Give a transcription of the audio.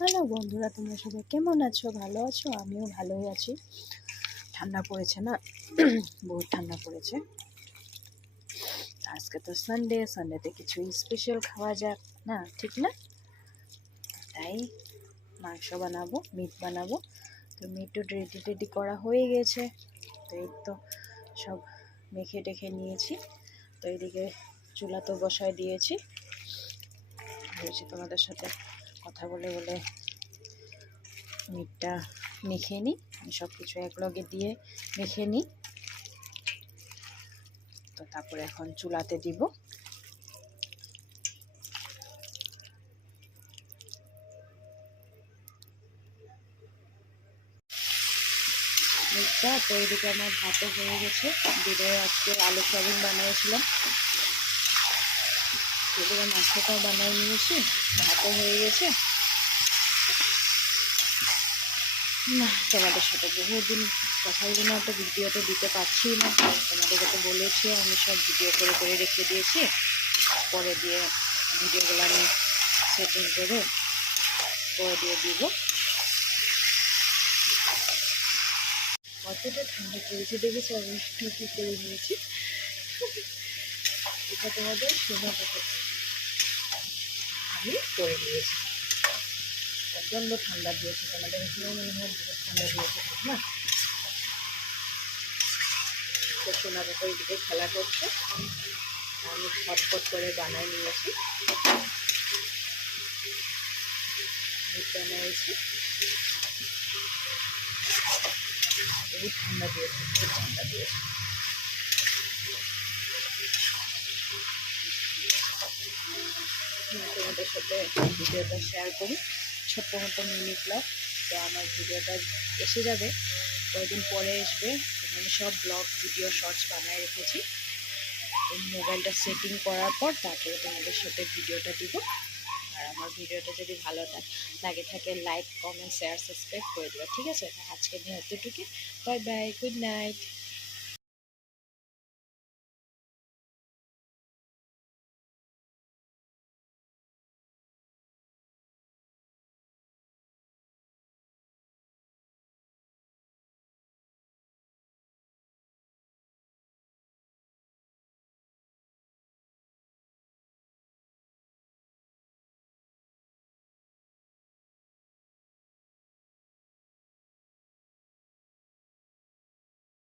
Hello বন্ধুরা, তোমরা সবাই কেমন আছো? ভালো আছো? আমিও ভালোই আছি। ঠান্ডা পড়েছে না? বহুত ঠান্ডা পড়েছে। আজকে তো সানডেতে কিছু স্পেশাল খাওয়া যাক না, ঠিক না? তাই মাংস বানাবো, মিট বানাবো। তো মিটও রেডি করা হয়ে গেছে। তো এই তো সব মেখে টেখে নিয়েছি। তো এইদিকে চুলা তো বসায় দিয়েছি। ভেবেছি তোমাদের সাথে কথা বলে বলে মিটটা মেখে নিই। সব কিছু একলগে দিয়ে মেখে নিই। তো তারপরে এখন চুলাতে দিব। মিটটা তো এইদিকে আমার ভাতও হয়ে গেছে। দিনে আজকে আলু সয়াবিন বানিয়েছিলাম। এদিকে মাংসটাও বানিয়ে নিয়েছি, ভাতও হয়ে গেছে। না, তোমাদের সাথে বহুদিন কথার জন্য তো ভিডিওটা দিতে পারছি না। তোমাদেরকে তো বলেছি আমি সব ভিডিও করে করে রেখে দিয়েছি। পরে দিয়ে ভিডিওগুলো আমি সেটিং করে পরে দিয়ে দিব। কতটা ঠান্ডা পড়েছে দেখেছি, আমি টুপি করে নিয়েছি। এটা তোমাদের শোনাবো, আমি করে নিয়েছি। প্রচণ্ড ঠান্ডা দিয়েছে, তোমাদের এখানেও মনে হয় বহুত ঠান্ডা দিয়েছে, ঠিক না? তো শোনাবো তো এইদিকে খেলা করছে, আমি ছটফট করে বানাই নিয়েছি। বানিয়েছি, বহুত ঠান্ডা দিয়েছে, বহুত ঠান্ডা দিয়েছে। তোমাদের সাথে ভিডিওটা শেয়ার করি, ছোট্ট মতো মিনি ব্লগ। তো আমার ভিডিওটা এসে যাবে, কয়েকদিন পরে আসবে। আমি সব ব্লগ ভিডিও শর্টস বানায় রেখেছি। এই মোবাইলটা সেটিং করার পর তারপরে তোমাদের সাথে ভিডিওটা দিব। আর আমার ভিডিওটা যদি ভালো লাগে থাকে, লাইক, কমেন্ট, শেয়ার, সাবস্ক্রাইব করে দেবে, ঠিক আছে? আজকে নিয়ে এতটুকু। Bye bye, good night.